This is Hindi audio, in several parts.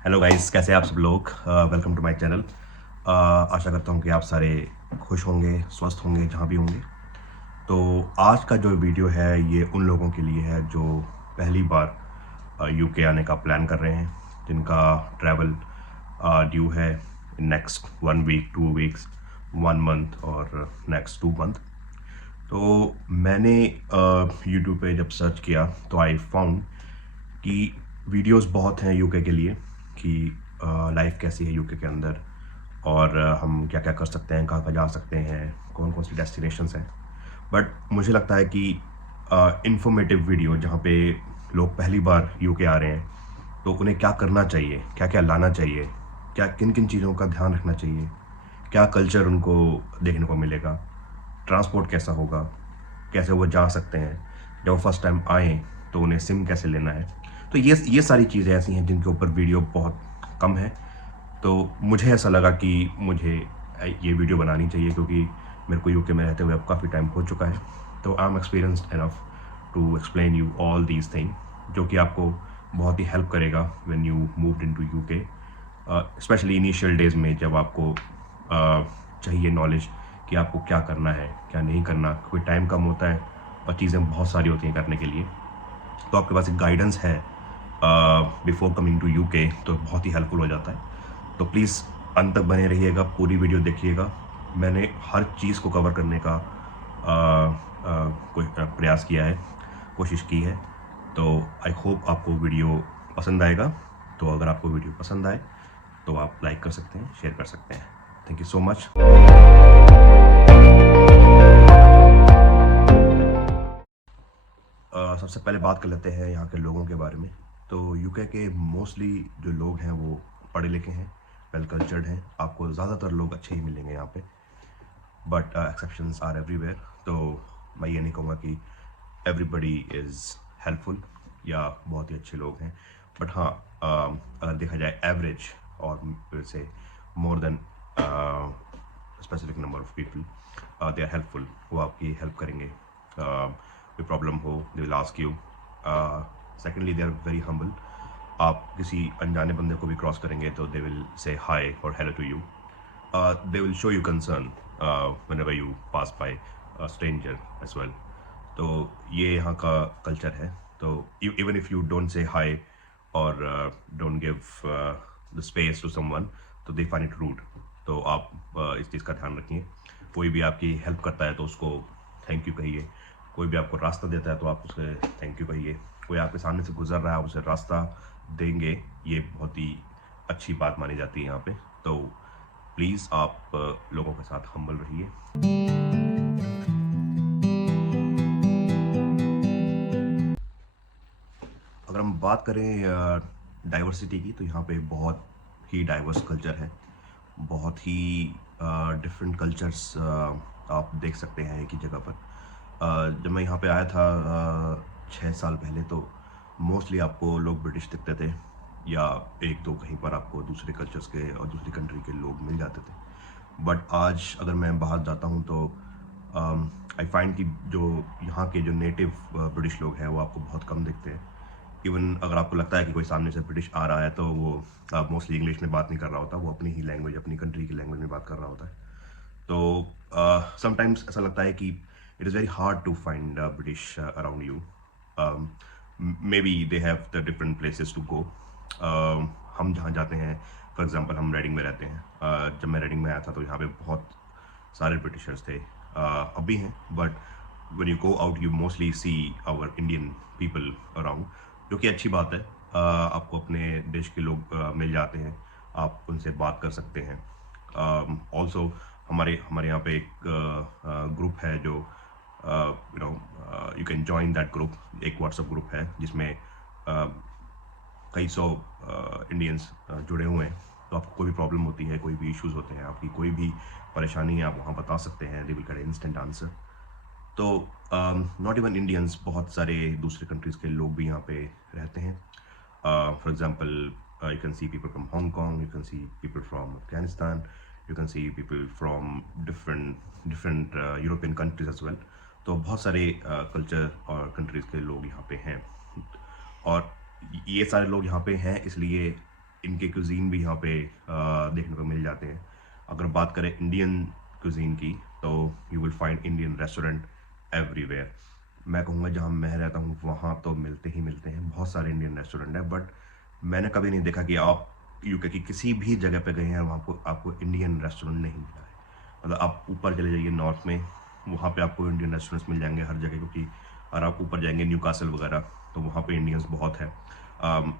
हेलो गाइस, कैसे हैं आप सब लोग। Welcome to my channel. आशा करता हूँ कि आप सारे खुश होंगे, स्वस्थ होंगे जहाँ भी होंगे। तो आज का जो वीडियो है ये उन लोगों के लिए है जो पहली बार यूके आने का प्लान कर रहे हैं, जिनका ट्रैवल ड्यू है नेक्स्ट 1 वीक, 2 वीक्स, 1 मंथ और नेक्स्ट 2 मंथ। तो मैंने यूट्यूब पे जब सर्च किया तो आई फाउंड कि वीडियोस बहुत हैं यूके के लिए, कि लाइफ कैसी है यूके के अंदर और हम क्या क्या कर सकते हैं, कहाँ कहाँ जा सकते हैं, कौन कौन सी डेस्टिनेशंस हैं। बट मुझे लगता है कि इंफॉर्मेटिव वीडियो जहाँ पे लोग पहली बार यूके आ रहे हैं तो उन्हें क्या करना चाहिए, क्या क्या लाना चाहिए, क्या किन किन चीज़ों का ध्यान रखना चाहिए, क्या कल्चर उनको देखने को मिलेगा, ट्रांसपोर्ट कैसा होगा, कैसे वो जा सकते हैं, जब वो फर्स्ट टाइम आएँ तो उन्हें सिम कैसे लेना है। तो ये सारी चीज़ें ऐसी हैं जिनके ऊपर वीडियो बहुत कम है। तो मुझे ऐसा लगा कि मुझे ये वीडियो बनानी चाहिए, क्योंकि मेरे को यूके में रहते हुए अब काफ़ी टाइम हो चुका है। तो I am experienced enough to explain you all these thing, जो कि आपको बहुत ही हेल्प करेगा when you moved into UK, specially initial days में, जब आपको चाहिए नॉलेज कि आपको क्या करना है, क्या नहीं करना। कोई टाइम कम होता है और चीज़ें बहुत सारी होती हैं करने के लिए, तो आपके पास एक गाइडेंस है बिफोर कमिंग टू यूके, तो बहुत ही हेल्पफुल हो जाता है। तो प्लीज़ अंत तक बने रहिएगा, पूरी वीडियो देखिएगा। मैंने हर चीज़ को कवर करने का कोई प्रयास किया है, कोशिश की है। तो आई होप आपको वीडियो पसंद आएगा। तो अगर आपको वीडियो पसंद आए तो आप लाइक कर सकते हैं, शेयर कर सकते हैं। Thank you so much. सबसे पहले बात कर लेते हैं यहाँ के लोगों के बारे में। तो यूके के मोस्टली जो लोग हैं वो पढ़े लिखे हैं, वेल कल्चर्ड हैं। आपको ज़्यादातर लोग अच्छे ही मिलेंगे यहाँ पे, बट एक्सेप्शंस आर एवरीवेयर। तो मैं ये नहीं कहूँगा कि एवरीबडी इज़ हेल्पफुल या बहुत ही अच्छे लोग हैं, बट हाँ, अगर देखा जाए एवरेज और से more than specific number of people, they are helpful. वो आपकी हेल्प करेंगे, कोई प्रॉब्लम हो they will ask you. Secondly, they are very humble. आप किसी अनजाने बंदे को भी क्रॉस करेंगे तो दे विल से हाई और hello to you. They will show you concern whenever you pass by a stranger as well. तो ये यहाँ का कल्चर है। तो even if you don't say hi और don't give the space to someone, तो दे फाइंड इट रूड। तो आप इस चीज़ का ध्यान रखिए। कोई भी आपकी हेल्प करता है तो उसको थैंक यू कहिए। कोई भी आपको रास्ता देता है तो आप उसे थैंक यू कहिए। कोई आपके सामने से गुजर रहा है, आप उसे रास्ता देंगे, ये बहुत ही अच्छी बात मानी जाती है यहाँ पे। तो प्लीज़ आप लोगों के साथ हम्बल रहिए। अगर हम बात करें डाइवर्सिटी की, तो यहाँ पे बहुत ही डाइवर्स कल्चर है। बहुत ही डिफरेंट कल्चर्स आप देख सकते हैं एक ही जगह पर। जब मैं यहाँ पे आया था 6 साल पहले, तो मोस्टली आपको लोग ब्रिटिश दिखते थे, या एक दो कहीं पर आपको दूसरे कल्चर्स के और दूसरी कंट्री के लोग मिल जाते थे। बट आज अगर मैं बाहर जाता हूँ तो आई फाइंड कि जो यहाँ के जो नेटिव ब्रिटिश लोग हैं वो आपको बहुत कम दिखते हैं। इवन अगर आपको लगता है कि कोई सामने से ब्रिटिश आ रहा है तो वो मोस्टली इंग्लिश में बात नहीं कर रहा होता, वो अपनी ही लैंग्वेज, अपनी कंट्री की लैंग्वेज में बात कर रहा होता है। तो समटाइम्स ऐसा लगता है कि it is very hard to find British around you. Maybe they have the different places to go. हम जहाँ जाते हैं, फॉर एग्जांपल हम रेडिंग में रहते हैं। जब मैं रेडिंग में आया था तो यहाँ पे बहुत सारे ब्रिटिशर्स थे, अभी हैं, but when you go out you mostly see our Indian people around, जो कि अच्छी बात है। आपको अपने देश के लोग मिल जाते हैं, आप उनसे बात कर सकते हैं। ऑल्सो हमारे हमारे यहाँ पे एक ग्रुप है जो you know you can join that group. एक व्हाट्सएप ग्रुप है जिसमें कई सौ इंडियंस जुड़े हुए हैं। तो आपको कोई भी प्रॉब्लम होती है, कोई भी इश्यूज होते हैं, आपकी कोई भी परेशानी है, आप वहाँ बता सकते हैं, they will get instant answer. तो नॉट इवन इंडियंस, बहुत सारे दूसरे कंट्रीज़ के लोग भी यहाँ पे रहते हैं। For example, you can see people from Hong Kong, you can see people from Afghanistan, you can see people from different different European countries as well. तो बहुत सारे कल्चर और कंट्रीज़ के लोग यहाँ पे हैं, और ये सारे लोग यहाँ पे हैं इसलिए इनके कुजीन भी यहाँ पे देखने को मिल जाते हैं। अगर बात करें इंडियन कुजीन की, तो you will find Indian restaurant everywhere. मैं कहूँगा जहाँ मैं रहता हूँ वहाँ तो मिलते ही मिलते हैं, बहुत सारे इंडियन रेस्टोरेंट हैं, बट मैंने कभी नहीं देखा कि आप यूके की किसी भी जगह पे गए हैं वहाँ को आपको इंडियन रेस्टोरेंट नहीं मिला है। मतलब आप ऊपर चले जाइए नॉर्थ में, वहाँ पे आपको इंडियन रेस्टोरेंट्स मिल जाएंगे हर जगह, क्योंकि अगर आप ऊपर जाएंगे न्यू कासल वगैरह तो वहाँ पे इंडियंस बहुत है।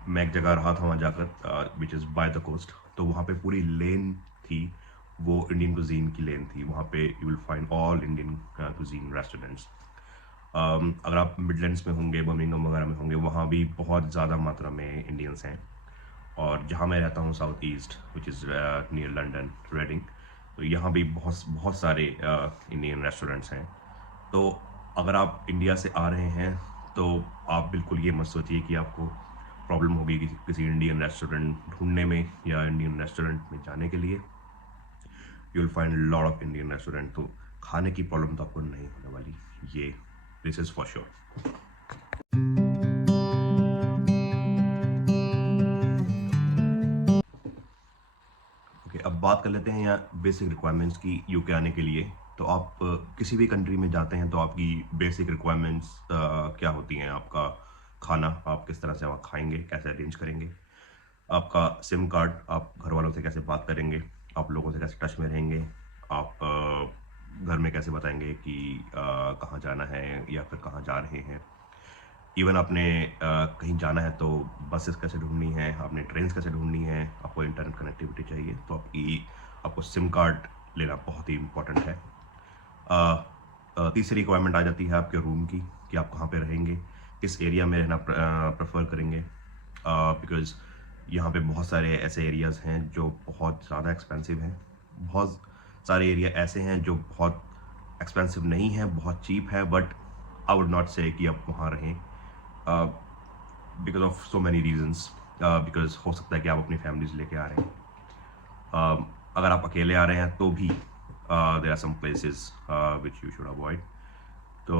मैं एक जगह रहा था वहाँ जाकर, which is by the coast, तो वहाँ पे पूरी लेन थी, वो इंडियन कुजीन की लेन थी। वहाँ पे you will find all Indian cuisine restaurants. अगर आप मिडलैंड्स में होंगे, बर्मिंघम वगैरह में होंगे, वहाँ भी बहुत ज़्यादा मात्रा में इंडियंस हैं। और जहाँ मैं रहता हूँ south east, which is near London Reading, तो यहाँ भी बहुत बहुत सारे इंडियन रेस्टोरेंट्स हैं। तो अगर आप इंडिया से आ रहे हैं तो आप बिल्कुल ये मत सोचिए कि आपको प्रॉब्लम होगी किसी इंडियन रेस्टोरेंट ढूंढने में या इंडियन रेस्टोरेंट में जाने के लिए। You will find lot of Indian restaurant, तो खाने की प्रॉब्लम तो आपको नहीं होने वाली, ये this is for sure. Okay, अब बात कर लेते हैं यहाँ बेसिक रिक्वायरमेंट्स की यूके आने के लिए। तो आप किसी भी कंट्री में जाते हैं तो आपकी बेसिक रिक्वायरमेंट्स क्या होती हैं? आपका खाना, आप किस तरह से वहाँ खाएंगे, कैसे अरेंज करेंगे, आपका सिम कार्ड, आप घर वालों से कैसे बात करेंगे, आप लोगों से कैसे टच में रहेंगे, आप घर में कैसे बताएंगे कि कहाँ जाना है या फिर कहाँ जा रहे हैं। इवन आपने कहीं जाना है तो बसेस कैसे ढूंढनी है, आपने ट्रेन कैसे ढूंढनी है, आपको इंटरनेट कनेक्टिविटी चाहिए, तो आपको सिम कार्ड लेना बहुत ही इम्पोर्टेंट है। तीसरी रिक्वायरमेंट आ जाती है आपके रूम की, कि आप कहाँ पे रहेंगे, किस एरिया में रहना प्रेफर करेंगे, बिकॉज़ यहाँ पे बहुत सारे ऐसे एरियाज़ हैं जो बहुत ज़्यादा एक्सपेंसिव हैं, बहुत सारे एरिया ऐसे हैं जो बहुत एक्सपेंसिव नहीं है, बहुत चीप है, बट आई वुड नॉट से कि आप वहाँ रहें, because of so many reasons. Because हो सकता है कि आप अपनी फैमिलीज लेके आ रहे हैं, अगर आप अकेले आ रहे हैं तो भी there are some places which you should avoid. तो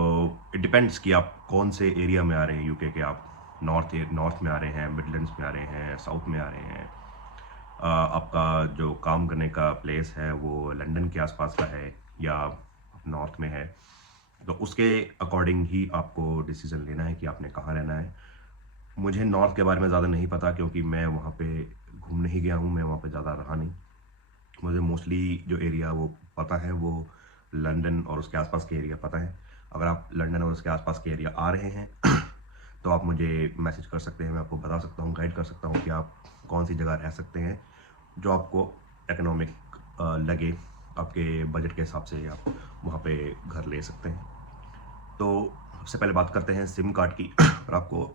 इट डिपेंड्स कि आप कौन से एरिया में आ रहे हैं यूके के। आप नॉर्थ में आ रहे हैं, मिडलैंड्स में आ रहे हैं, साउथ में आ रहे हैं, आपका जो काम करने का प्लेस है वो लंदन के आसपास का है या नॉर्थ में है, तो उसके अकॉर्डिंग ही आपको डिसीज़न लेना है कि आपने कहाँ रहना है। मुझे नॉर्थ के बारे में ज़्यादा नहीं पता, क्योंकि मैं वहाँ पे घूमने ही गया हूँ, मैं वहाँ पे ज़्यादा रहा नहीं। मुझे मोस्टली जो एरिया वो पता है वो लंदन और उसके आसपास के एरिया पता है। अगर आप लंदन और उसके आसपास के एरिया आ रहे हैं तो आप मुझे मैसेज कर सकते हैं, मैं आपको बता सकता हूँ, गाइड कर सकता हूँ कि आप कौन सी जगह रह सकते हैं जो आपको इकोनॉमिक लगे, आपके बजट के हिसाब से आप वहाँ पे घर ले सकते हैं। तो सबसे पहले बात करते हैं सिम कार्ड की। अगर आपको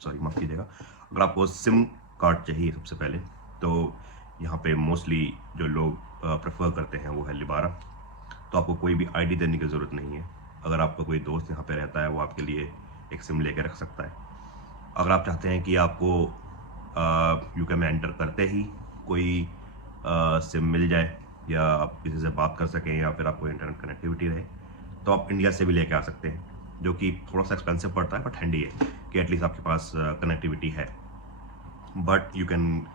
सॉरी माफ़ कीजिएगा, अगर आपको सिम कार्ड चाहिए सबसे पहले, तो यहाँ पे मोस्टली जो लोग प्रेफर करते हैं वो है लिबारा। तो आपको कोई भी आईडी देने की ज़रूरत नहीं है। अगर आपका कोई दोस्त यहाँ पे रहता है वो आपके लिए एक सिम लेके रख सकता है। अगर आप चाहते हैं कि आपको यूके में एंटर करते ही कोई सिम मिल जाए या आप किसी से बात कर सकें या फिर आपको इंटरनेट कनेक्टिविटी रहे, तो आप इंडिया से भी लेके आ सकते हैं, जो कि थोड़ा सा एक्सपेंसिव पड़ता है, बट हैंडी है कि एटलीस्ट आपके पास कनेक्टिविटी है। But you can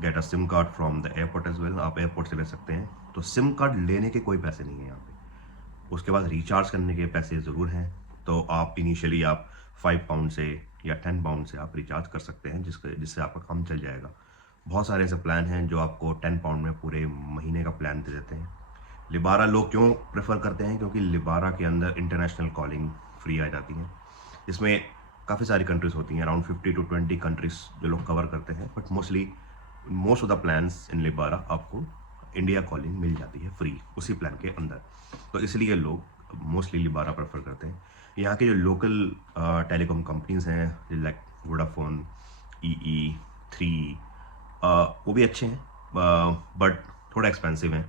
get a SIM card from the airport as well, आप एयरपोर्ट से ले सकते हैं। तो सिम कार्ड लेने के कोई पैसे नहीं है यहाँ पे, उसके बाद रिचार्ज करने के पैसे ज़रूर हैं। तो आप इनिशियली आप 5 पाउंड से या 10 पाउंड से आप रिचार्ज कर सकते हैं, जिससे आपका काम चल जाएगा। बहुत सारे ऐसे प्लान हैं जो आपको 10 पाउंड में पूरे महीने का प्लान दे देते हैं। लिबारा लोग क्यों प्रेफर करते हैं? क्योंकि लिबारा के अंदर इंटरनेशनल कॉलिंग फ्री आ जाती है, जिसमें काफ़ी सारी कंट्रीज़ होती हैं, अराउंड 50 to 20 कंट्रीज़ जो लोग कवर करते हैं, but most of the plans in Lebara आपको इंडिया कॉलिंग मिल जाती है फ्री उसी प्लान के अंदर। तो इसलिए लोग मोस्टली लिबारा प्रेफर करते हैं। यहाँ के जो लोकल टेलीकॉम कंपनीज़ हैं लाइक वोडाफोन, EE, 3, वो भी अच्छे हैं, बट थोड़ा एक्सपेंसिव हैं।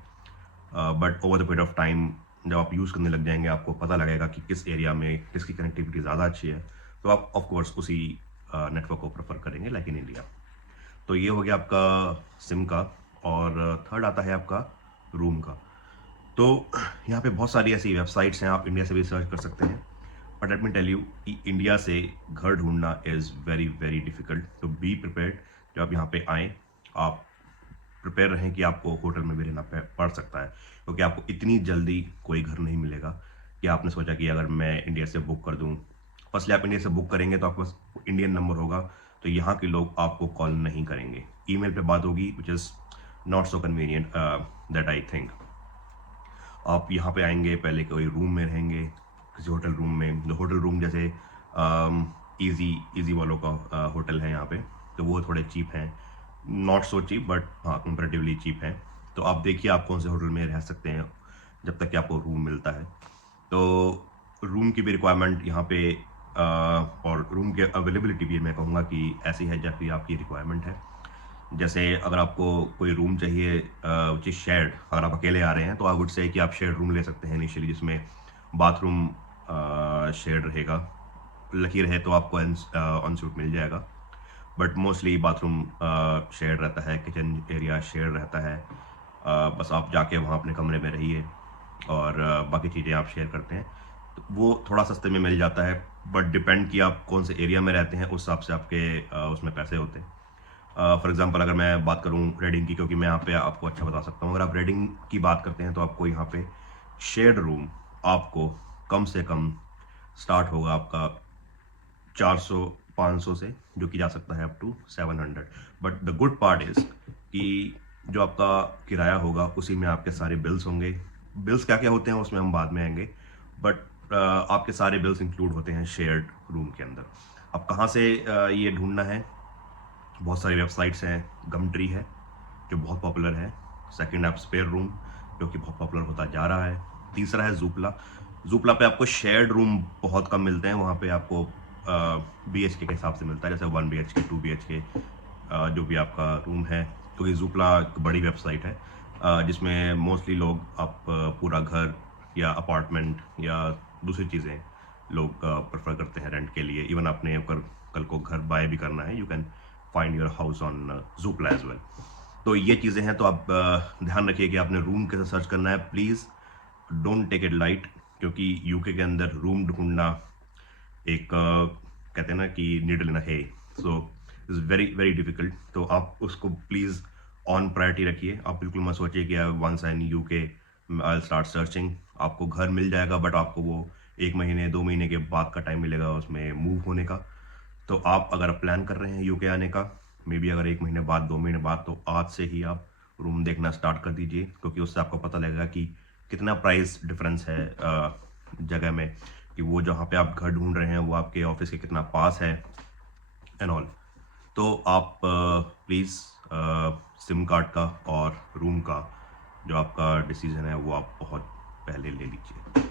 But over the period of time जब आप यूज़ करने लग जाएंगे आपको पता लगेगा कि किस एरिया में किसकी कनेक्टिविटी ज़्यादा अच्छी है, तो आप ऑफ कोर्स उसी नेटवर्क को प्रेफर करेंगे लाइक इन इंडिया। तो ये हो गया आपका सिम का। और थर्ड आता है आपका रूम का। तो यहाँ पे बहुत सारी ऐसी वेबसाइट्स हैं, आप इंडिया से भी सर्च कर सकते हैं, but let me tell you कि इंडिया से घर ढूंढना इज़ वेरी वेरी डिफ़िकल्ट। तो बी प्रिपेयर्ड, जब आप यहाँ पे आएँ आप प्रिपेयर रहें कि आपको होटल में भी रहना पड़ सकता है, क्योंकि आपको इतनी जल्दी कोई घर नहीं मिलेगा कि आपने सोचा कि अगर मैं इंडिया से बुक कर दूं। फर्स्टली आप इंडिया से बुक करेंगे तो आपके पास इंडियन नंबर होगा, तो यहाँ के लोग आपको कॉल नहीं करेंगे, ईमेल पे बात होगी, which is not so convenient that I think. आप यहाँ पे आएंगे, पहले कोई रूम में रहेंगे, किसी होटल रूम में, जो होटल रूम जैसे इजी इजी वालों का होटल है यहाँ पे, तो वो थोड़े चीप हैं, नॉट सो चीप बट हाँ कंपेरेटिवली चीप हैं। तो आप देखिए आप कौन से होटल में रह सकते हैं जब तक कि आपको रूम मिलता है। तो रूम की भी रिक्वायरमेंट यहाँ पे और रूम की अवेलेबिलिटी भी मैं कहूँगा कि ऐसी है जैसी आपकी रिक्वायरमेंट है। जैसे अगर आपको कोई रूम चाहिए विच इज़ शेयर्ड, अगर आप अकेले आ रहे हैं तो आई वुड से कि आप शेयर्ड रूम ले सकते हैं इनिशियली, जिसमें बाथरूम शेयर्ड रहेगा। लकी रहे तो आपको ऑन सूट मिल जाएगा, बट मोस्टली बाथरूम शेयर्ड रहता है, किचन एरिया शेयर्ड रहता है। बस आप जाके वहाँ अपने कमरे में रहिए और बाकी चीज़ें आप शेयर करते हैं, तो वो थोड़ा सस्ते में मिल जाता है। बट डिपेंड कि आप कौन से एरिया में रहते हैं उस हिसाब से आपके उसमें पैसे होते हैं। फॉर एग्जांपल अगर मैं बात करूं रेडिंग की, क्योंकि मैं यहाँ पे आपको अच्छा बता सकता हूँ, अगर आप रेडिंग की बात करते हैं तो आपको यहाँ पे शेयर्ड रूम आपको कम से कम स्टार्ट होगा आपका 400-500 से, जो कि जा सकता है up to 700। But the good part is कि जो आपका किराया होगा उसी में आपके सारे बिल्स होंगे। बिल्स क्या क्या होते हैं उसमें हम बाद में आएंगे, बट आपके सारे बिल्स इंक्लूड होते हैं शेयर्ड रूम के अंदर। अब कहाँ से ये ढूंढना है, बहुत सारी वेबसाइट्स हैं। गम ट्री है जो बहुत पॉपुलर है, सेकंड ऐप स्पेयर रूम जो कि बहुत पॉपुलर होता जा रहा है, तीसरा है जूपला। जूपला पे आपको शेयर्ड रूम बहुत कम मिलते हैं, वहाँ पे आपको BHK के हिसाब से मिलता है, जैसे 1 BHK 2 BHK जो भी आपका रूम है। तो ये जूपला एक बड़ी वेबसाइट है जिसमें मोस्टली लोग आप पूरा घर या अपार्टमेंट या दूसरी चीज़ें लोग प्रेफर करते हैं रेंट के लिए। इवन आपने अगर कल को घर बाय भी करना है, you can find your house on Zoopla as well. तो ये चीज़ें हैं, तो आप ध्यान रखिए कि आपने रूम कैसे सर्च करना है। Please don't take it light, क्योंकि यूके के अंदर रूम ढूंढना एक कहते हैं ना कि needle in a hay, so is very very difficult. तो आप उसको प्लीज़ ऑन प्रायोरिटी रखिए। आप बिल्कुल मत सोचिए कि once I in UK I start searching. आपको घर मिल जाएगा, बट आपको वो 1 महीने 2 महीने के बाद का टाइम मिलेगा उसमें मूव होने का। तो आप अगर प्लान कर रहे हैं यूके आने का, मे बी अगर 1 महीने बाद 2 महीने बाद, तो आज से ही आप रूम देखना स्टार्ट कर दीजिए, क्योंकि उससे आपको पता लगेगा कि कितना प्राइस डिफरेंस है जगह में, कि वो जहाँ पे आप घर ढूंढ रहे हैं वो आपके ऑफिस के कितना पास है एंड ऑल। तो आप प्लीज़ सिम कार्ड का और रूम का जो आपका डिसीजन है वो आप बहुत पहले ले लीजिए।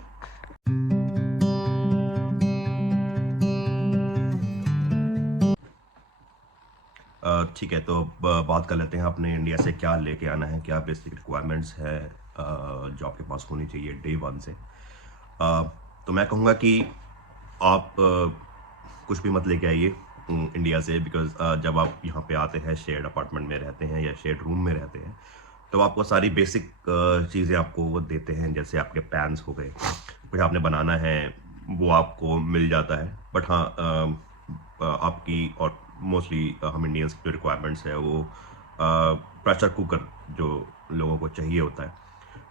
ठीक है, तो अब बात कर लेते हैं अपने इंडिया से क्या लेके आना है, क्या बेसिक रिक्वायरमेंट्स है जो आपके पास होनी चाहिए डे वन से। तो मैं कहूँगा कि आप कुछ भी मत लेके आइए इंडिया से, बिकॉज जब आप यहाँ पे आते हैं, शेयर्ड अपार्टमेंट में रहते हैं या शेयर्ड रूम में रहते हैं, तो आपको सारी बेसिक चीज़ें आपको वो देते हैं, जैसे आपके पैन्स हो गए, कुछ आपने बनाना है वो आपको मिल जाता है। बट हाँ आपकी और मोस्टली हम इंडियंस की जो रिक्वायरमेंट्स है वो प्रेशर कुकर जो लोगों को चाहिए होता है।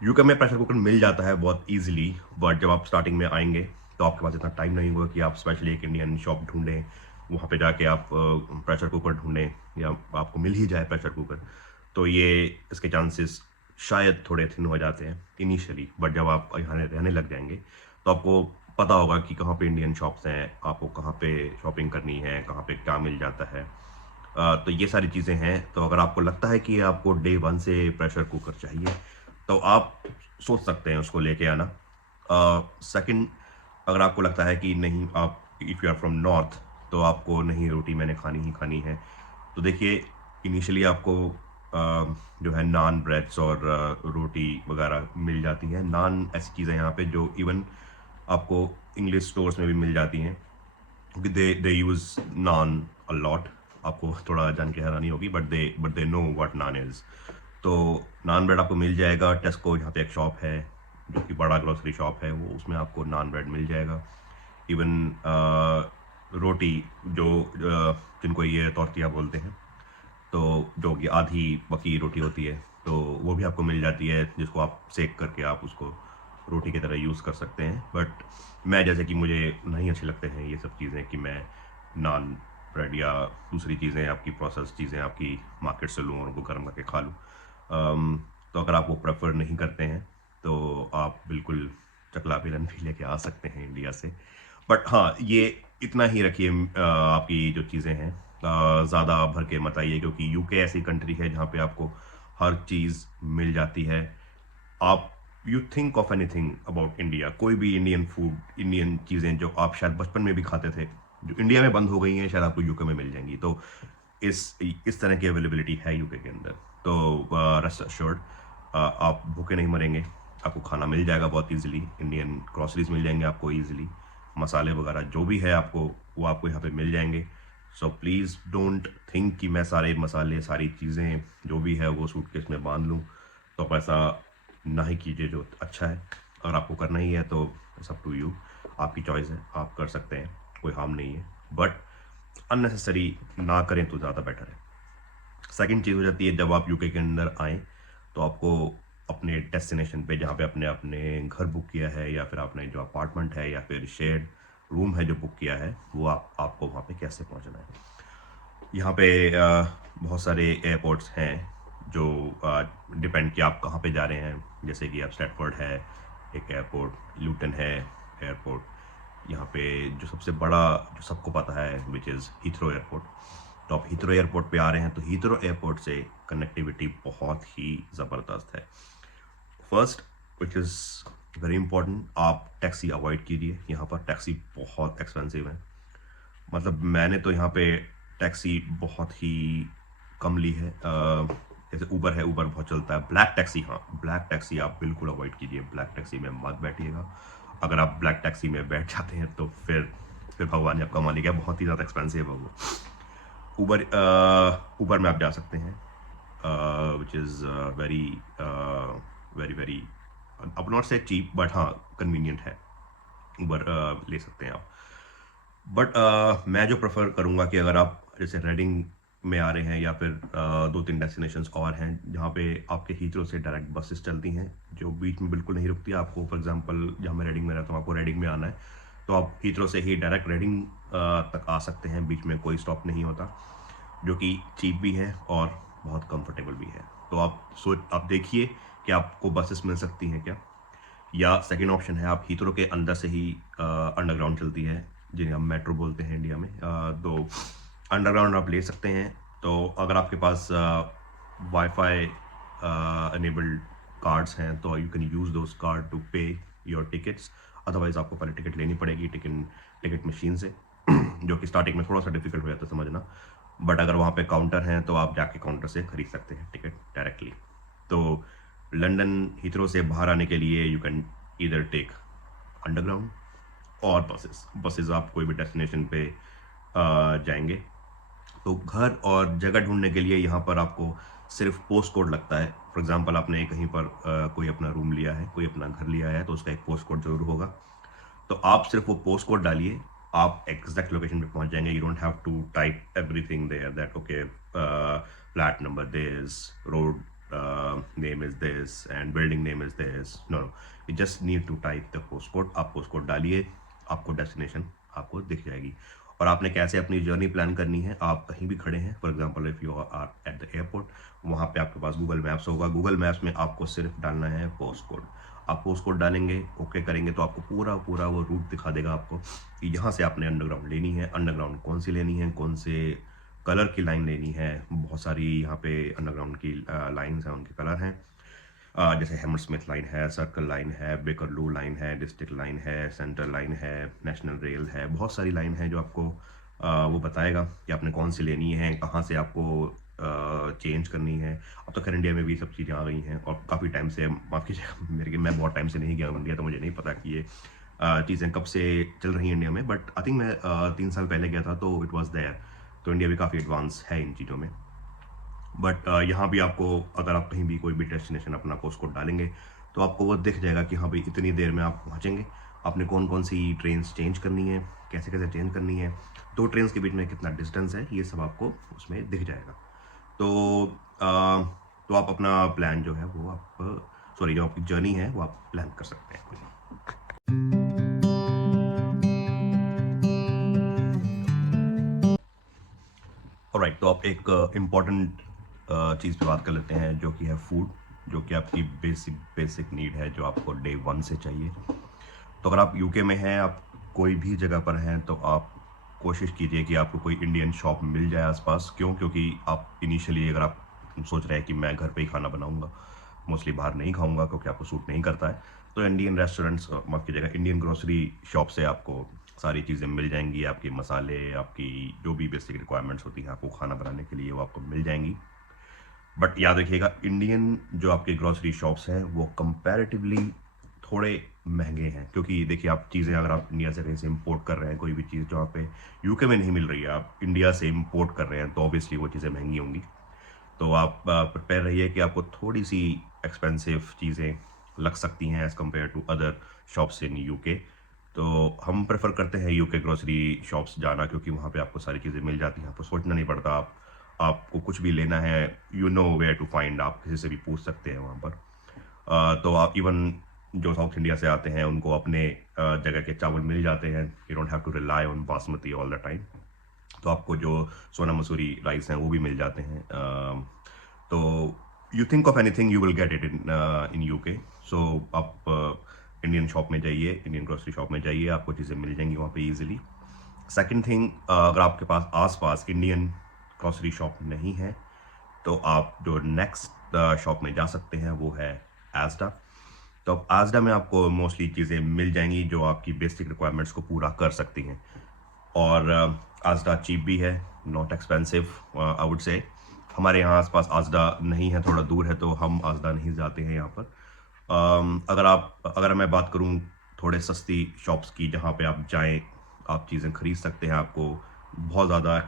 यूके में प्रेशर कुकर मिल जाता है बहुत इजीली, बट जब आप स्टार्टिंग में आएंगे तो आपके पास इतना टाइम नहीं होगा कि आप स्पेशली एक इंडियन शॉप ढूंढें, वहाँ पे जाके आप प्रेशर कुकर ढूंढें या आपको मिल ही जाए प्रेशर कुकर। तो ये इसके चांसेस शायद थोड़े थिन हो जाते हैं इनिशियली, बट जब आप यहाँ रहने लग जाएंगे तो आपको पता होगा कि कहाँ पे इंडियन शॉप्स हैं, आपको कहाँ पे शॉपिंग करनी है, कहाँ पे क्या मिल जाता है। तो ये सारी चीज़ें हैं। तो अगर आपको लगता है कि आपको डे वन से प्रेशर कुकर चाहिए, तो आप सोच सकते हैं उसको लेके आना। सेकंड, अगर आपको लगता है कि नहीं, आप if you are from north, तो आपको नहीं रोटी मैंने खानी ही खानी है, तो देखिए इनिशियली आपको जो है नान ब्रेड्स और रोटी वगैरह मिल जाती हैं। नान ऐसी चीज़ें यहाँ पे जो इवन आपको इंग्लिश स्टोर्स में भी मिल जाती हैं, क्योंकि दे यूज़ नान अ लॉट। आपको थोड़ा जान के हैरानी होगी, but they know what naan is. तो नान ब्रेड आपको मिल जाएगा। टेस्को यहाँ पे एक शॉप है जो कि बड़ा ग्रोसरी शॉप है, वो उसमें आपको नान ब्रेड मिल जाएगा। इवन रोटी जो जिनको ये तौरतिया बोलते हैं, तो जो कि आधी पकी रोटी होती है, तो वो भी आपको मिल जाती है, जिसको आप सेक करके आप उसको रोटी की तरह यूज़ कर सकते हैं। बट मैं, जैसे कि मुझे नहीं अच्छे लगते हैं ये सब चीज़ें कि मैं नान ब्रेड या दूसरी चीज़ें आपकी प्रोसेस चीज़ें आपकी मार्केट से लूँ और उनको गर्म करके खा लूँ। तो अगर आप वो प्रेफर नहीं करते हैं तो आप बिल्कुल चकला बेलन भी लेके आ सकते हैं इंडिया से। बट हाँ, ये इतना ही रखिए, आपकी जो चीज़ें हैं ज़्यादा भर के मत आइए, क्योंकि यूके ऐसी कंट्री है जहाँ पे आपको हर चीज़ मिल जाती है। आप you think of anything about India, कोई भी इंडियन फूड, इंडियन चीज़ें जो आप शायद बचपन में भी खाते थे, जो इंडिया में बंद हो गई हैं, शायद आपको यूके में मिल जाएंगी। तो इस तरह की अवेलेबिलिटी है यूके के अंदर। तो रेस्ट अश्योर्ड, आप भूखे नहीं मरेंगे, आपको खाना मिल जाएगा बहुत इजीली, इंडियन ग्रॉसरीज मिल जाएंगे आपको इजीली, मसाले वगैरह जो भी है आपको, वो आपको यहाँ पे मिल जाएंगे। सो प्लीज़ डोंट थिंक कि मैं सारे मसाले, सारी चीज़ें जो भी है वो सूटकेस में बांध लूँ। तो आप ऐसा ना ही कीजिए, जो अच्छा है। अगर आपको करना ही है तो इट्स अप टू यू, आपकी चॉइस है, आप कर सकते हैं, कोई हार्म नहीं है। बट अननेसेसरी ना करें तो ज़्यादा बेटर है। सेकंड चीज़ हो जाती है, जब आप यूके के अंदर आएँ तो आपको अपने डेस्टिनेशन पे, जहाँ पे आपने अपने घर बुक किया है या फिर आपने जो अपार्टमेंट है या फिर शेयर्ड रूम है जो बुक किया है, वो आपको वहाँ पे कैसे पहुँचना है। यहाँ पे बहुत सारे एयरपोर्ट्स हैं जो डिपेंड कि आप कहाँ पे जा रहे हैं। जैसे कि आप स्टैटफोर्ड है एक एयरपोर्ट, लूटन है एयरपोर्ट, यहाँ पे जो सबसे बड़ा, जो सबको पता है, विच इज़ हीथ्रो एयरपोर्ट। तो आप हीथ्रो एयरपोर्ट पे आ रहे हैं तो हीथ्रो एयरपोर्ट से कनेक्टिविटी बहुत ही ज़बरदस्त है। First, which is very important, आप टैक्सी अवॉइड कीजिए। यहाँ पर टैक्सी बहुत एक्सपेंसिव है। मतलब मैंने तो यहाँ पे टैक्सी बहुत ही कम ली है। जैसे ऊबर है, ऊबर बहुत चलता है। ब्लैक टैक्सी, हाँ, ब्लैक टैक्सी आप बिल्कुल अवॉइड कीजिए, ब्लैक टैक्सी में मत बैठिएगा। अगर आप ब्लैक टैक्सी में बैठ जाते हैं तो फिर भगवान ने आपका मान लिया, बहुत ही ज़्यादा एक्सपेंसिव है वो। ऊबर में आप जा सकते हैं, which is very very very, अब नॉट से चीप, बट हाँ कन्वीनियंट है। ऊबर ले सकते हैं आप। बट मैं जो प्रेफर करूँगा कि अगर आप जैसे रेडिंग में आ रहे हैं या फिर दो तीन डेस्टिनेशंस और हैं जहाँ पे आपके हीथ्रो से डायरेक्ट बसेस चलती हैं जो बीच में बिल्कुल नहीं रुकती। आपको फॉर एग्जांपल, जहाँ मैं रेडिंग में रहता हूँ, आपको रेडिंग में आना है तो आप हीथ्रो से ही डायरेक्ट रेडिंग तक आ सकते हैं, बीच में कोई स्टॉप नहीं होता, जो कि चीप भी है और बहुत कंफर्टेबल भी है। तो आप देखिए कि आपको बसेस मिल सकती हैं क्या। या सेकंड ऑप्शन है, आप हीथ्रो के अंदर से ही अंडरग्राउंड चलती है, जिन्हें हम मेट्रो बोलते हैं इंडिया में। तो अंडरग्राउंड आप ले सकते हैं। तो अगर आपके पास वाईफाई एनेबल्ड कार्ड्स हैं तो you can use those card to pay your tickets. Otherwise आपको पहले टिकट लेनी पड़ेगी टिकट मशीन से जो कि स्टार्टिंग में थोड़ा सा डिफिकल्ट हो जाता है समझना। बट अगर वहाँ पे काउंटर हैं तो आप जाके काउंटर से खरीद सकते हैं टिकट डायरेक्टली। तो लंदन हीथ्रो से बाहर आने के लिए you can either take underground और बसेस आप कोई भी डेस्टिनेशन पे जाएंगे। तो घर और जगह ढूंढने के लिए यहाँ पर आपको सिर्फ पोस्ट कोड लगता है। फॉर एग्जांपल, आपने कहीं पर कोई अपना रूम लिया है, कोई अपना घर लिया है, तो उसका एक पोस्ट कोड जरूर होगा। तो आप सिर्फ वो पोस्ट कोड डालिए, आप एग्जैक्ट लोकेशन पे पहुंच जाएंगे। You don't have to type everything there, that okay flat number this, road name is this and building name is this. No, you just need to type the post code. आप पोस्ट कोड डालिए, आपको डेस्टिनेशन आपको दिख जाएगी। और आपने कैसे अपनी जर्नी प्लान करनी है, आप कहीं भी खड़े हैं, for example if you are at the airport, वहाँ पे आपके पास गूगल मैप्स होगा। गूगल मैप्स में आपको सिर्फ डालना है पोस्ट कोड। आप पोस्ट कोड डालेंगे, ओके करेंगे, तो आपको पूरा वो रूट दिखा देगा आपको कि यहाँ से आपने अंडरग्राउंड लेनी है, अंडरग्राउंड कौन सी लेनी है, कौन से कलर की लाइन लेनी है। बहुत सारी यहाँ पे अंडरग्राउंड की लाइन्स हैं, उनके कलर हैं। जैसे हैमरस्मिथ लाइन है, सर्कल लाइन है, बेकरलू लाइन है, डिस्ट्रिक्ट लाइन है, सेंट्रल लाइन है, नेशनल रेल है। बहुत सारी लाइन है जो आपको वो बताएगा कि आपने कौन सी लेनी है, कहाँ से आपको चेंज करनी है। अब तो खैर इंडिया में भी सब चीज़ें आ गई हैं और काफ़ी टाइम से, माफ़ कीजिएगा मैं बहुत टाइम से नहीं गया हूँ इंडिया, तो मुझे नहीं पता कि ये चीज़ें कब से चल रही हैं इंडिया में। बट आई थिंक मैं 3 साल पहले गया था तो इट वॉज देयर। तो इंडिया भी काफ़ी एडवांस है इन चीज़ों में। बट यहाँ भी आपको, अगर आप कहीं भी कोई भी डेस्टिनेशन अपना पोस्ट कोड डालेंगे तो आपको वो दिख जाएगा कि हाँ भाई इतनी देर में आप पहुँचेंगे, आपने कौन कौन सी ट्रेन चेंज करनी है, कैसे कैसे चेंज करनी है, 2 ट्रेन के बीच में कितना डिस्टेंस है, ये सब आपको उसमें दिख जाएगा। तो तो आप अपना प्लान जो है वो आप सॉरी जो आपकी जर्नी है वो आप प्लान कर सकते हैं कोई। ऑलराइट, तो आप एक इम्पॉर्टेंट चीज़ पे बात कर लेते हैं जो कि है फूड, जो कि आपकी बेसिक नीड है जो आपको डे वन से चाहिए। तो अगर आप यूके में हैं, आप कोई भी जगह पर हैं, तो आप कोशिश कीजिए कि आपको कोई इंडियन शॉप मिल जाए आसपास। क्यों? क्योंकि आप इनिशियली अगर आप सोच रहे हैं कि मैं घर पे ही खाना बनाऊंगा, मोस्टली बाहर नहीं खाऊंगा क्योंकि आपको सूट नहीं करता है, तो इंडियन रेस्टोरेंट्स, माफ़ कीजिएगा, इंडियन ग्रोसरी शॉप से आपको सारी चीज़ें मिल जाएंगी। आपके मसाले, आपकी जो भी बेसिक रिक्वायरमेंट्स होती हैं आपको खाना बनाने के लिए, वो आपको मिल जाएंगी। बट याद रखिएगा, इंडियन जो आपके ग्रोसरी शॉप्स हैं वो कंपैरेटिवली थोड़े महंगे हैं। क्योंकि देखिए, आप चीज़ें अगर आप इंडिया से कहीं से इंपोर्ट कर रहे हैं, कोई भी चीज़ जो आप पे यूके में नहीं मिल रही है, आप इंडिया से इंपोर्ट कर रहे हैं, तो ऑब्वियसली वो चीज़ें महंगी होंगी। तो आप प्रिपेयर रहिए कि आपको थोड़ी सी एक्सपेंसिव चीज़ें लग सकती हैं as compare to other shops in UK. तो हम प्रेफर करते हैं यूके ग्रोसरी शॉप्स जाना, क्योंकि वहाँ पे आपको सारी चीज़ें मिल जाती हैं, आपको सोचना नहीं पड़ता। आपको कुछ भी लेना है, you know where to find, आप किसी से भी पूछ सकते हैं वहाँ पर। तो आप इवन जो साउथ इंडिया से आते हैं उनको अपने जगह के चावल मिल जाते हैं। You don't have to rely on basmati all the time. तो आपको जो सोना मसूरी राइस हैं वो भी मिल जाते हैं। तो you think of anything you will get it in UK. So आप इंडियन शॉप में जाइए, इंडियन ग्रोसरी शॉप में जाइए, आपको चीज़ें मिल जाएंगी वहाँ पे ईजिली। सेकंड थिंग, अगर आपके पास आसपास इंडियन ग्रोसरी शॉप नहीं है, तो आप जो नेक्स्ट शॉप में जा सकते हैं वो है एज़डा। तो अब एज़डा में आपको मोस्टली चीज़ें मिल जाएंगी जो आपकी बेसिक रिक्वायरमेंट्स को पूरा कर सकती हैं। और आज़डा चीप भी है, not expensive I would say. हमारे यहाँ आसपास आज़डा नहीं है, थोड़ा दूर है, तो हम आज़डा नहीं जाते हैं यहाँ पर। अगर मैं बात करूँ थोड़े सस्ती शॉप्स की जहाँ पे आप जाएं, आप चीज़ें खरीद सकते हैं, आपको बहुत ज़्यादा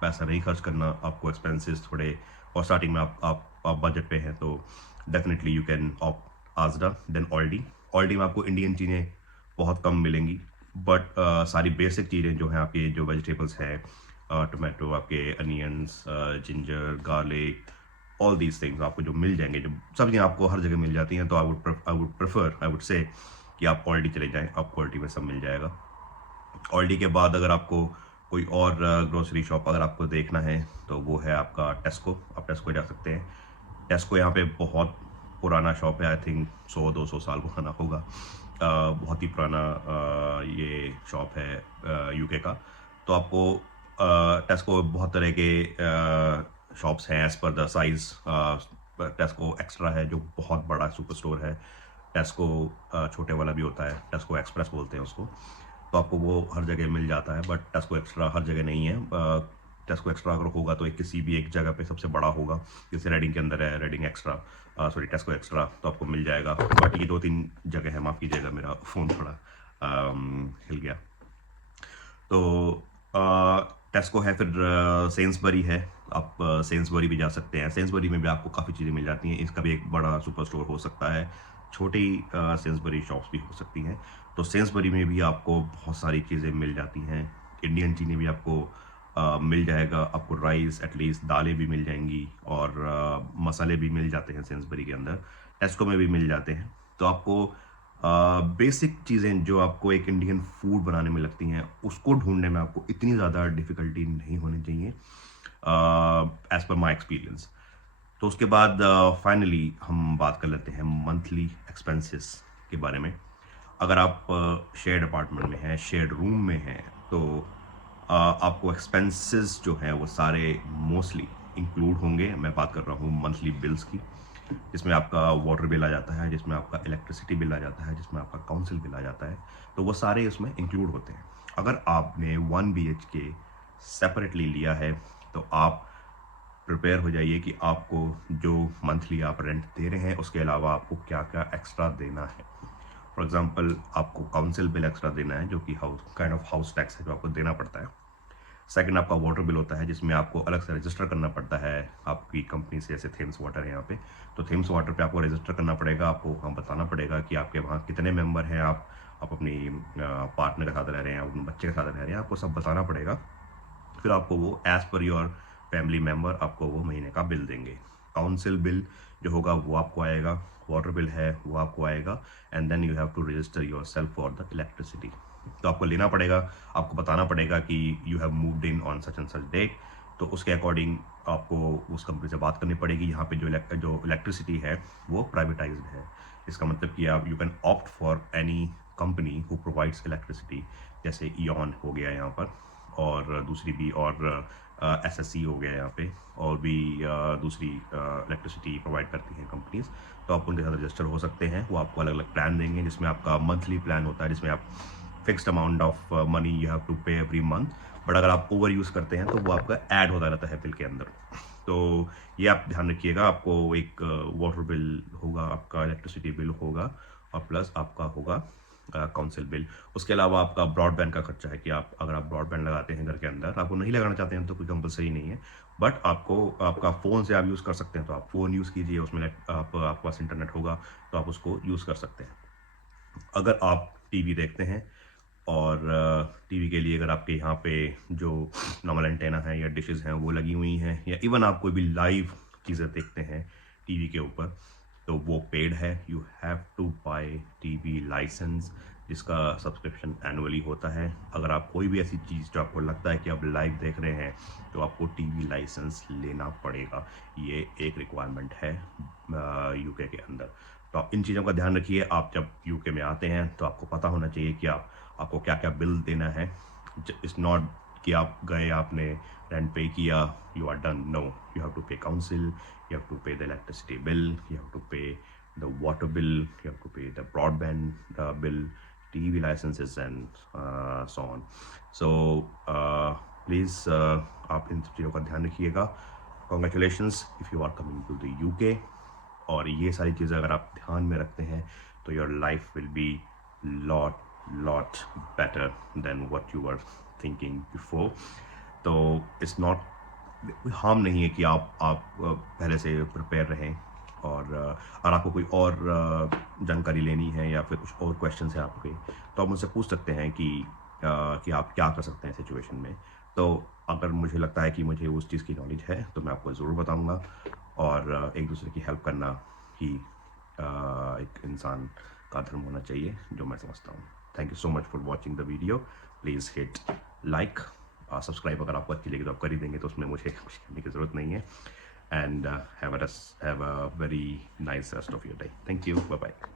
पैसा नहीं खर्च करना, आपको एक्सपेंसेस थोड़े, और स्टार्टिंग में आप बजट पे हैं, तो definitely you can opt Asda. Then Aldi में आपको इंडियन चीज़ें बहुत कम मिलेंगी, बट सारी बेसिक चीज़ें जो हैं, आपके जो वेजिटेबल्स हैं, टोमेटो, आपके onions, ginger, garlic, all these things आपको जो मिल जाएंगे, जो सब्जियां आपको हर जगह मिल जाती हैं। तो आई वुड से कि आप ऑल्डी चले जाएं, आपको ऑल्डी में सब मिल जाएगा। ऑल्डी के बाद अगर आपको कोई और ग्रोसरी शॉप अगर आपको देखना है, तो वो है आपका टेस्को। आप टेस्को जा सकते हैं। टेस्को यहाँ पे बहुत पुराना शॉप है, आई थिंक 100-200 साल पुराना होगा। बहुत ही पुराना ये शॉप है यूके का। तो आपको टेस्को बहुत तरह के शॉप्स हैं as per the size. टेस्को extra है जो बहुत बड़ा सुपर स्टोर है। टेस्को छोटे वाला भी होता है, टेस्को एक्सप्रेस बोलते हैं उसको। तो आपको वो हर जगह मिल जाता है, बट टेस्को एक्स्ट्रा हर जगह नहीं है। टेस्को एक्स्ट्रा अगर होगा तो एक किसी भी एक जगह पे सबसे बड़ा होगा, जैसे रेडिंग के अंदर है Reading extra, sorry Tesco extra, तो आपको मिल जाएगा। बट ये 2-3 जगह है, माफ़ कीजिएगा मेरा फ़ोन थोड़ा हिल गया। तो टेस्को है, फिर सेन्सबरी है, आप सेन्सबरी भी जा सकते हैं। सेन्सबरी में भी आपको काफ़ी चीज़ें मिल जाती हैं, इसका भी एक बड़ा सुपर स्टोर हो सकता है, छोटी सेन्सबरी शॉप्स भी हो सकती हैं। तो सेन्सबरी में भी आपको बहुत सारी चीज़ें मिल जाती हैं। इंडियन चीज़ें भी आपको मिल जाएगा, आपको राइस, एटलीस्ट दालें भी मिल जाएंगी, और मसाले भी मिल जाते हैं सेन्सबरी के अंदर। टेस्को में भी मिल जाते हैं। तो आपको बेसिक चीज़ें जो आपको एक इंडियन फूड बनाने में लगती हैं, उसको ढूंढने में आपको इतनी ज़्यादा डिफ़िकल्टी नहीं होनी चाहिए, एज़ पर माई एक्सपीरियंस। तो उसके बाद फाइनली हम बात कर लेते हैं मंथली एक्सपेंसेस के बारे में। अगर आप शेयर्ड अपार्टमेंट में हैं, शेयर्ड रूम में हैं, तो आपको एक्सपेंसेस जो हैं वो सारे मोस्टली इंक्लूड होंगे। मैं बात कर रहा हूँ मंथली बिल्स की, जिसमें आपका वाटर बिल आ जाता है, जिसमें आपका इलेक्ट्रिसिटी बिल आ जाता है, जिसमें आपका काउंसिल बिल आ जाता है। तो वो सारे उसमें इंक्लूड होते हैं। अगर आपने 1 BHK सेपरेटली लिया है, तो आप प्रिपेयर हो जाइए कि आपको जो मंथली आप रेंट दे रहे हैं उसके अलावा आपको क्या क्या एक्स्ट्रा देना है। फॉर एग्जांपल, आपको काउंसिल बिल एक्स्ट्रा देना है, जो कि हाउस टैक्स है जो आपको देना पड़ता है। सेकंड, आपका वाटर बिल होता है, जिसमें आपको अलग से रजिस्टर करना पड़ता है आपकी कंपनी से। जैसे थेम्स वाटर है यहाँ पे, तो थेम्स वाटर पे आपको रजिस्टर करना पड़ेगा, आपको वहाँ बताना पड़ेगा कि आपके वहाँ कितने मेंबर हैं, आप अपनी पार्टनर के साथ रह रहे हैं, अपने बच्चे के साथ रह रहे हैं, आपको सब बताना पड़ेगा। फिर आपको वो as per your family member आपको वो महीने का बिल देंगे। काउंसिल बिल जो होगा वो आपको आएगा, वाटर बिल है वो आपको आएगा, and then you have to register your self for the electricity. तो आपको लेना पड़ेगा, आपको बताना पड़ेगा कि you have moved in on such and such day, तो उसके अकॉर्डिंग आपको उस कंपनी से बात करनी पड़ेगी। यहाँ पे जो इलेक्ट्रिसिटी है वो प्राइवेटाइज्ड है। इसका मतलब कि आप you can opt for any company who provides electricity, जैसे ईऑन हो गया यहाँ पर, और दूसरी भी, और एसएससी हो गया यहाँ पे, और भी दूसरी इलेक्ट्रिसिटी प्रोवाइड करती हैं कंपनीज। तो आप उनके साथ रजिस्टर हो सकते हैं। वो आपको अलग अलग प्लान देंगे, जिसमें आपका मंथली प्लान होता है, जिसमें आप fixed amount of money you have to pay every month, but अगर आप ओवर यूज़ करते हैं तो वो आपका ऐड होता रहता है बिल के अंदर। तो ये आप ध्यान रखिएगा, आपको एक वाटर बिल होगा, आपका इलेक्ट्रिसिटी बिल होगा, और प्लस आपका होगा काउंसिल बिल। उसके अलावा आपका ब्रॉडबैंड का खर्चा है कि आप अगर आप ब्रॉडबैंड लगाते हैं घर के अंदर, आपको नहीं लगाना चाहते हैं तो कोई कंपलसरी नहीं है, बट आपको आपका फ़ोन से आप यूज़ कर सकते हैं, तो आप फ़ोन यूज़ कीजिए, उसमें आपके पास इंटरनेट होगा तो आप उसको यूज़ कर सकते हैं। अगर आप टीवी देखते हैं, और टीवी के लिए अगर आपके यहाँ पे जो नॉर्मल एंटेना है या डिशेस हैं वो लगी हुई हैं, या इवन आप कोई भी लाइव चीज़ें देखते हैं टीवी के ऊपर, तो वो पेड है। You have to buy TV licence, जिसका सब्सक्रिप्शन एनुअली होता है। अगर आप कोई भी ऐसी चीज़ जो आपको लगता है कि आप लाइव देख रहे हैं, तो आपको टीवी लाइसेंस लेना पड़ेगा। ये एक रिक्वायरमेंट है यूके के अंदर। तो आप इन चीज़ों का ध्यान रखिए। आप जब यूके में आते हैं तो आपको पता होना चाहिए कि आपको क्या क्या बिल देना है। इट्स नॉट कि आप गए, आपने रेंट पे किया, you are done. No, you have to pay council, you have to pay the electricity bill, you have to pay the water bill, you have to pay the broadband bill, TV licenses, and so on. So please आप इन चीज़ों का ध्यान रखिएगा। Congratulations if you are coming to the UK। और ये सारी चीज़ें अगर आप ध्यान में रखते हैं तो your life will be lot better than what you were thinking before। तो it's not हार्म नहीं है कि आप पहले से प्रिपेयर रहें, और अगर आपको कोई और जानकारी लेनी है या फिर कुछ और क्वेश्चन है आपके, तो आप मुझसे पूछ सकते हैं कि आप क्या कर सकते हैं सिचुएशन में। तो अगर मुझे लगता है कि मुझे उस चीज़ की नॉलेज है तो मैं आपको ज़रूर बताऊंगा। और एक दूसरे की हेल्प करना ही एक इंसान का धर्म होना चाहिए, जो मैं समझता हूँ। Thank you so much for watching the video. Please hit like, subscribe अगर आपको अच्छी लगी तो आप कर ही देंगे, तो उसमें मुझे कुछ करने की ज़रूरत नहीं है। And have a very nice rest of your day. Thank you. Bye bye.